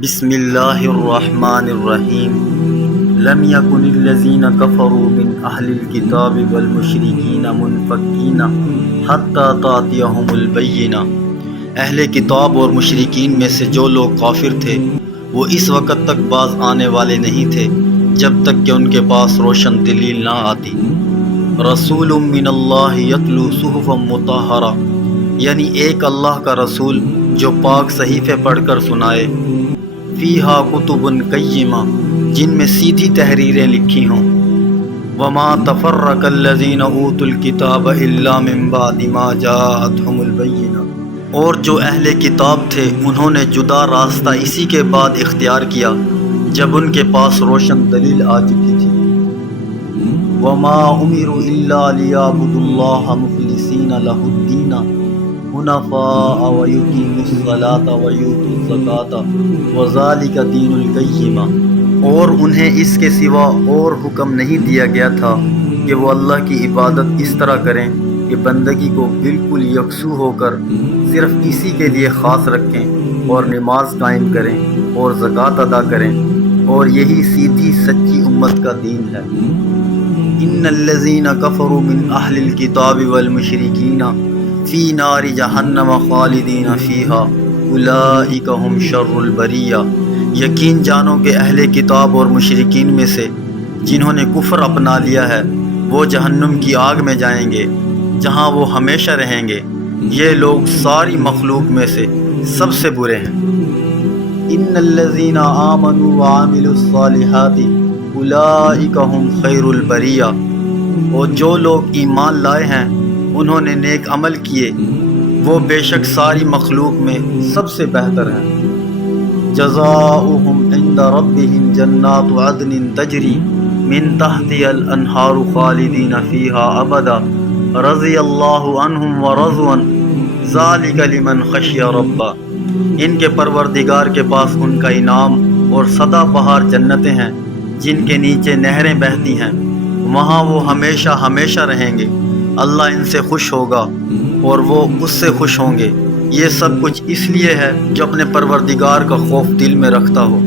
بسم اللہ الرحمن الرحیم لم یکن الذین کفروا من اہل الکتاب والمشرکین منفکین حتی تأتیہم البینہ۔ اہل کتاب اور مشرکین میں سے جو لوگ کافر تھے وہ اس وقت تک باز آنے والے نہیں تھے جب تک کہ ان کے پاس روشن دلیل نہ آتی۔ رسول من اللہ یتلو صحفا مطہرہ، یعنی ایک اللہ کا رسول جو پاک صحیفے پڑھ کر سنائے، فیہا کتب قیمہ، جن میں سیدھی تحریریں لکھی ہوں، وما تفرق الذین اوتوا الکتاب الا من بعد ما جاءتہم البینہ، اور جو اہل کتاب تھے انہوں نے جدا راستہ اسی کے بعد اختیار کیا جب ان کے پاس روشن دلیل آ چکی تھی۔ وما امروا الا لیعبدوا اللہ مخلصین لہ الدین حنفاء ویقیموا الصلاۃ ویؤتوا الزکاۃ وذلک دین القیمہ، اور انہیں اس کے سوا اور حکم نہیں دیا گیا تھا کہ وہ اللہ کی عبادت اس طرح کریں کہ بندگی کو بالکل یکسو ہو کر صرف اسی کے لیے خاص رکھیں اور نماز قائم کریں اور زکوٰۃ ادا کریں، اور یہی سیدھی سچی امت کا دین ہے۔ ان الذین کفروا من اہل الکتاب والمشرکین فی نار جہنم خالدین فیہا اولئک ھم شر البریہ۔ یقین جانو کہ اہل کتاب اور مشرکین میں سے جنہوں نے کفر اپنا لیا ہے وہ جہنم کی آگ میں جائیں گے جہاں وہ ہمیشہ رہیں گے، یہ لوگ ساری مخلوق میں سے سب سے برے ہیں۔ ان الذین آمنوا وعملوا الصالحات اولئک ھم خیر البریہ، اور جو لوگ ایمان لائے ہیں انہوں نے نیک عمل کیے وہ بے شک ساری مخلوق میں سب سے بہتر ہیں۔ جزاؤہم عند ربہم جنات عدن تجری من تحتہا الانہار خالدین فیہا ابدا رضی اللہ عنہم ورضوا عنہ ذلک لمن خشی ربہ۔ ان کے پروردگار کے پاس ان کا انعام اور سدا بہار جنتیں ہیں جن کے نیچے نہریں بہتی ہیں، وہاں وہ ہمیشہ ہمیشہ رہیں گے، اللہ ان سے خوش ہوگا اور وہ اس سے خوش ہوں گے۔ یہ سب کچھ اس لیے ہے جو اپنے پروردگار کا خوف دل میں رکھتا ہو۔